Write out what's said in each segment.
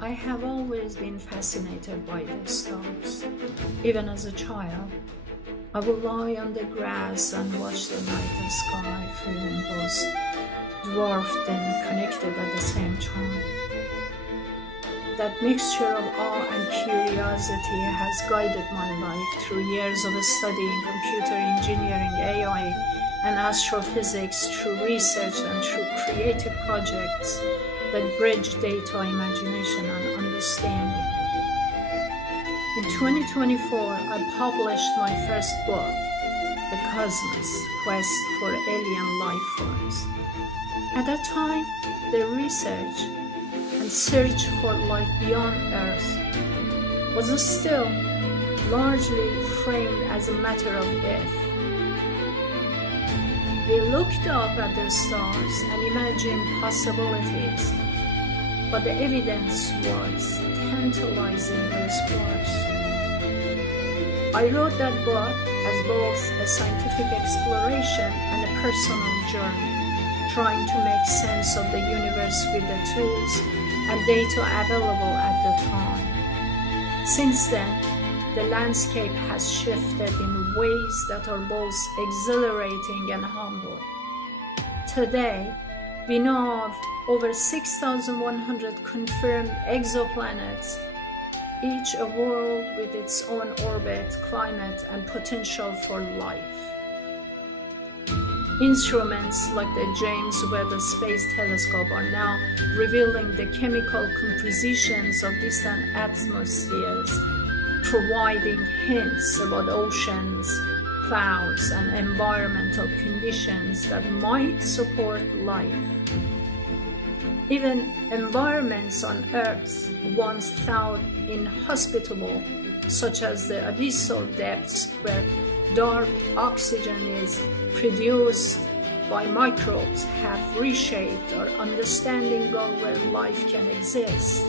I have always been fascinated by the stars. Even as a child, I would lie on the grass and watch the night sky feeling both dwarfed and connected at the same time. That mixture of awe and curiosity has guided my life through years of studying computer engineering, AI, and astrophysics, through research and through creative projects that bridge data, imagination, and understanding. In 2024, I published my first book, The Cosmos: Quest for Alien Life Forms. At that time, the research and search for life beyond Earth was still largely framed as a matter of if. We looked up at the stars and imagined possibilities, but the evidence was tantalizingly sparse. I wrote that book as both a scientific exploration and a personal journey, trying to make sense of the universe with the tools and data available at the time. Since then, the landscape has shifted in ways that are both exhilarating and humbling. Today, we know of over 6,100 confirmed exoplanets, each a world with its own orbit, climate, and potential for life. Instruments like the James Webb Space Telescope are now revealing the chemical compositions of distant atmospheres, providing hints about oceans, clouds, and environmental conditions that might support life. Even environments on Earth once thought inhospitable, such as the abyssal depths where dark oxygen is produced by microbes, have reshaped our understanding of where life can exist.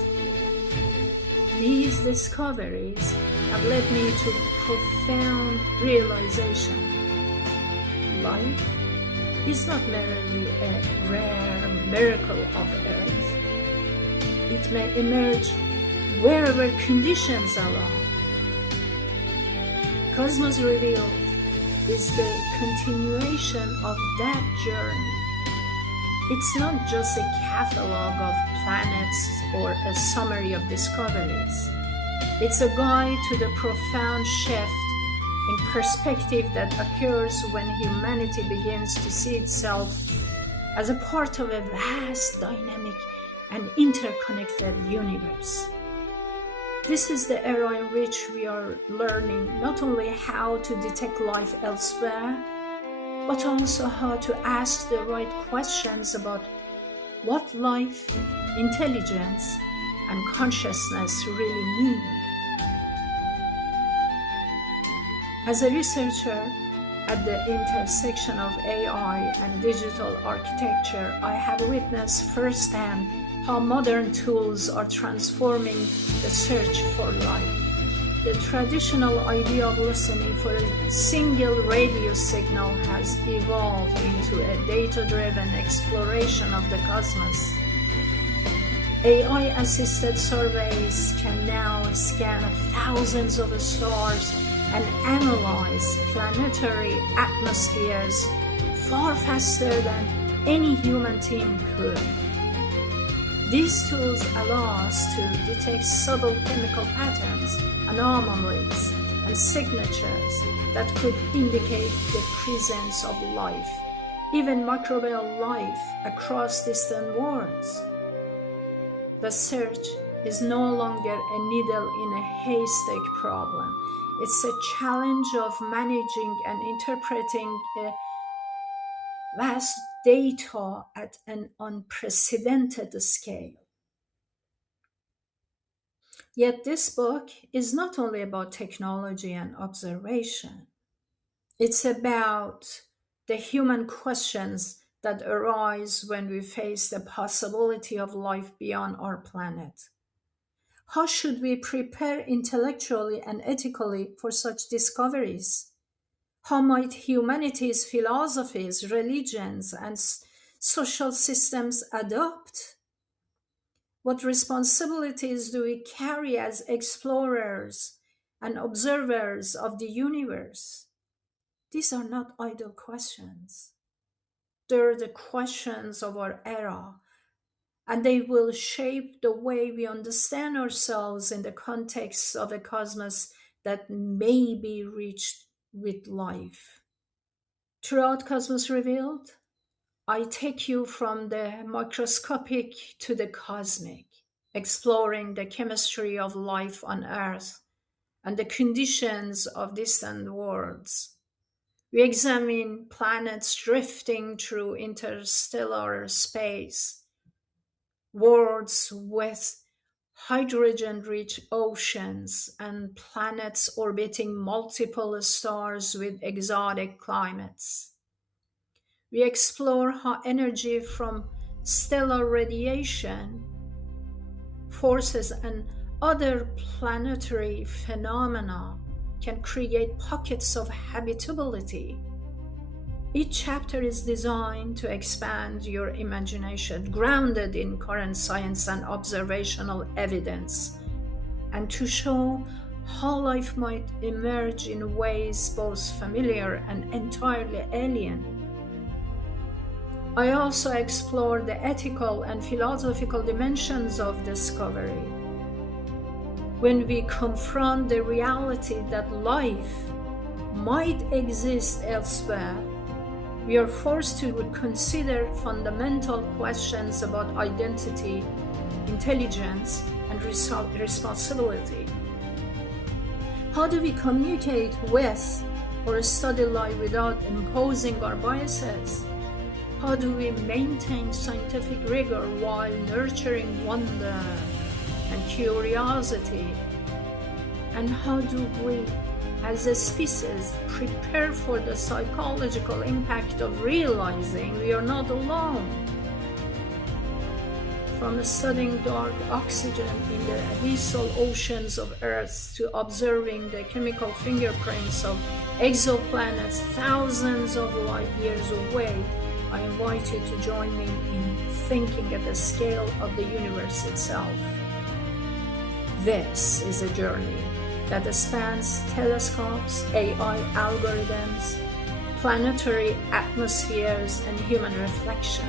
These discoveries have led me to profound realization. Life is not merely a rare miracle of Earth. It may emerge wherever conditions allow. Cosmos Revealed is the continuation of that journey. It's not just a catalog of planets or a summary of discoveries. It's a guide to the profound shift in perspective that occurs when humanity begins to see itself as a part of a vast, dynamic, and interconnected universe. This is the era in which we are learning not only how to detect life elsewhere, but also how to ask the right questions about what life, intelligence, and consciousness really mean. As a researcher at the intersection of AI and digital architecture, I have witnessed firsthand how modern tools are transforming the search for life. The traditional idea of listening for a single radio signal has evolved into a data-driven exploration of the cosmos. AI-assisted surveys can now scan thousands of stars and analyze planetary atmospheres far faster than any human team could. These tools allow us to detect subtle chemical patterns, anomalies, and signatures that could indicate the presence of life, even microbial life, across distant worlds. The search is no longer a needle in a haystack problem. It's a challenge of managing and interpreting a vast data at an unprecedented scale. Yet this book is not only about technology and observation. It's about the human questions that arise when we face the possibility of life beyond our planet. How should we prepare intellectually and ethically for such discoveries? How might humanity's philosophies, religions, and social systems adapt? What responsibilities do we carry as explorers and observers of the universe? These are not idle questions. They're the questions of our era, and they will shape the way we understand ourselves in the context of a cosmos that may be reached with life. Throughout Cosmos Revealed, I take you from the microscopic to the cosmic, exploring the chemistry of life on Earth and the conditions of distant worlds. We examine planets drifting through interstellar space, worlds with hydrogen rich oceans, and planets orbiting multiple stars with exotic climates. We explore how energy from stellar radiation, forces, and other planetary phenomena can create pockets of habitability. Each chapter is designed to expand your imagination, grounded in current science and observational evidence, and to show how life might emerge in ways both familiar and entirely alien. I also explore the ethical and philosophical dimensions of discovery. When we confront the reality that life might exist elsewhere, we are forced to consider fundamental questions about identity, intelligence, and responsibility. How do we communicate with or study life without imposing our biases? How do we maintain scientific rigor while nurturing wonder and curiosity? And how do we, as a species, prepare for the psychological impact of realizing we are not alone? From studying dark oxygen in the abyssal oceans of Earth to observing the chemical fingerprints of exoplanets thousands of light years away, I invite you to join me in thinking at the scale of the universe itself. This is a journey that spans telescopes, AI algorithms, planetary atmospheres, and human reflection.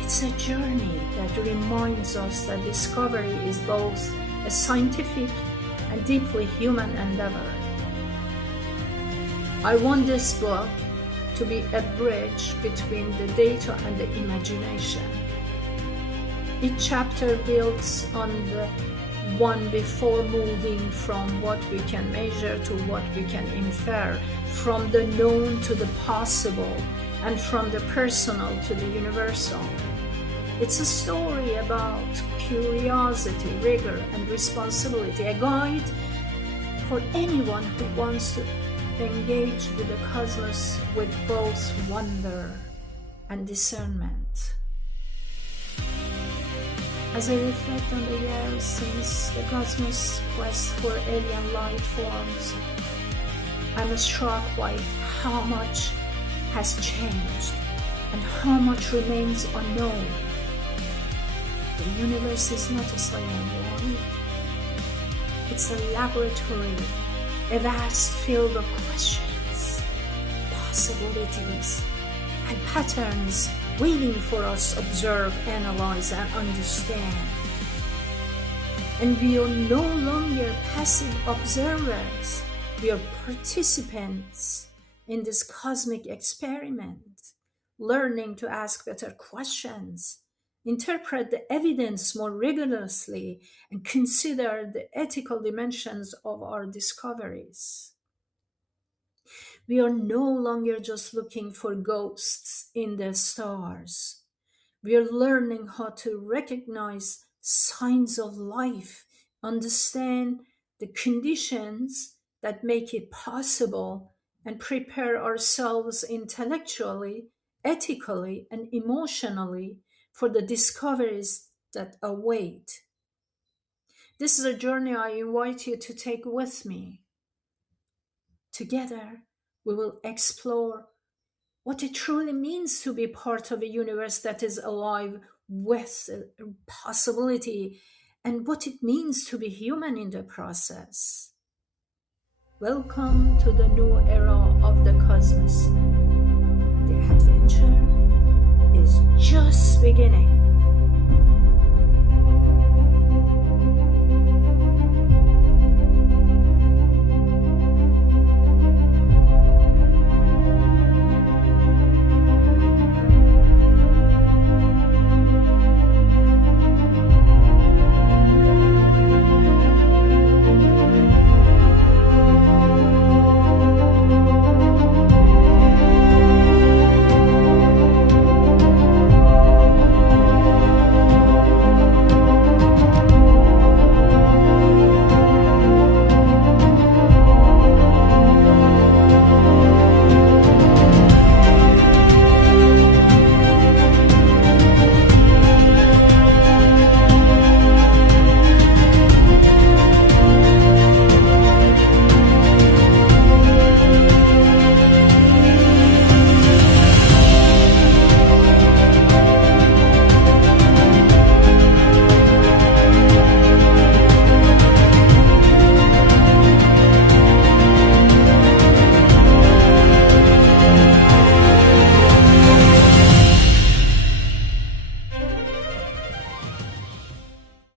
It's a journey that reminds us that discovery is both a scientific and deeply human endeavor. I want this book to be a bridge between the data and the imagination. Each chapter builds on the one before, moving from what we can measure to what we can infer, from the known to the possible, and from the personal to the universal. It's a story about curiosity, rigor, and responsibility, a guide for anyone who wants to engage with the cosmos with both wonder and discernment. As I reflect on the years since the cosmos quest for alien life forms, I'm struck by how much has changed and how much remains unknown. The universe is not a silent void. It's a laboratory, a vast field of questions, possibilities, and patterns waiting for us to observe, analyze, and understand. And we are no longer passive observers. We are participants in this cosmic experiment, learning to ask better questions, interpret the evidence more rigorously, and consider the ethical dimensions of our discoveries. We are no longer just looking for ghosts in the stars. We are learning how to recognize signs of life, understand the conditions that make it possible, and prepare ourselves intellectually, ethically, and emotionally for the discoveries that await. This is a journey I invite you to take with me. Together, we will explore what it truly means to be part of a universe that is alive with possibility and what it means to be human in the process. Welcome to the new era of the cosmos. The adventure is just beginning.